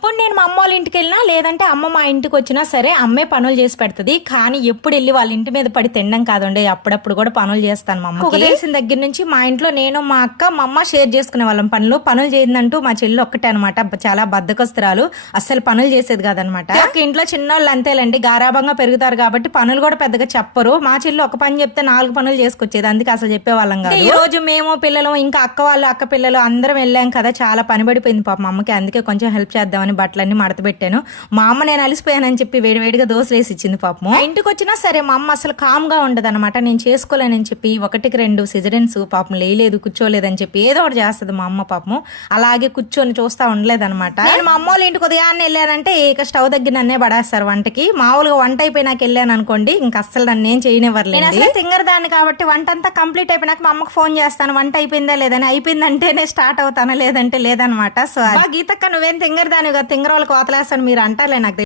ఎప్పుడు నేను మా అమ్మ వాళ్ళ ఇంటికి వెళ్ళినా లేదంటే అమ్మ మా ఇంటికి వచ్చినా సరే అమ్మే పనులు చేసి పెడుతుంది. కానీ ఎప్పుడు వెళ్ళి వాళ్ళ ఇంటి మీద పడి తినడం కాదండి, అప్పుడప్పుడు కూడా పనులు చేస్తాను. మా అమ్మ తెలిసిన దగ్గర నుంచి మా ఇంట్లో నేను మా అక్క మా అమ్మ షేర్ చేసుకునే వాళ్ళం పనులు చేయిందంటూ మా చెల్లి ఒక్కటే అనమాట. చాలా బద్దకస్తురాలు, అస్సలు పనులు చేసేది కాదనమాట. ఇంట్లో చిన్నోళ్ళు అంతేలండి, గారాభంగా పెరుగుతారు కాబట్టి పనులు కూడా పెద్దగా చెప్పరు. మా చెల్లి ఒక పని చెప్తే 4 పనులు చేసుకొచ్చేది, అందుకే అసలు చెప్పేవాళ్ళం కాదు. ఈ రోజు మేము పిల్లలు ఇంకా అక్క పిల్లలు అందరం వెళ్ళాం కదా, చాలా పని పడిపోయింది పాప మా అమ్మకి. అందుకే కొంచెం హెల్ప్ చేద్దామని బట్టలన్నీ మడత పెట్టాను. మా అమ్మ నేను అలిసిపోయానని చెప్పి వేడివేడిగా దోశలు వేసి ఇచ్చింది పాపం. ఇంటికి వచ్చినా సరే మా అమ్మ అసలు కామ్ గా ఉండదు అనమాట. నేను చేసుకోలేనని చెప్పి 1-2 సిజరెన్స్ పాపం లేలేదు, కూర్చోలేదని చెప్పి ఏదో ఒకటి చేస్తుంది మా అమ్మ పాపం. అలాగే కూర్చొని చూస్తా ఉండలేదన్నమాట. నేను మా అమ్మ వాళ్ళ ఇంటికి ఉదయాన్నే వెళ్ళానంటే ఇక స్టవ్ దగ్గర నన్నే పడేస్తారు వంటకి. మామూలుగా వంట అయిపోయినాక వెళ్ళాను అనుకోండి, ఇంకా అస్సలు నన్ను ఏం చేయనివ్వలేదు. అసలు తింగరదాన్ని కాబట్టి వంట అంతా కంప్లీట్ అయిపోయినాక మా అమ్మకి ఫోన్ చేస్తాను, వంట అయిపోయిందా లేదని. అయిపోయిందంటేనే స్టార్ట్ అవుతాను, లేదంటే లేదనమాట. సో గీతక్క నువ్వేం తింగరదానిగా తింగర వాళ్ళకి కోతలేస్తాను మీరు అంటారులే నాకు.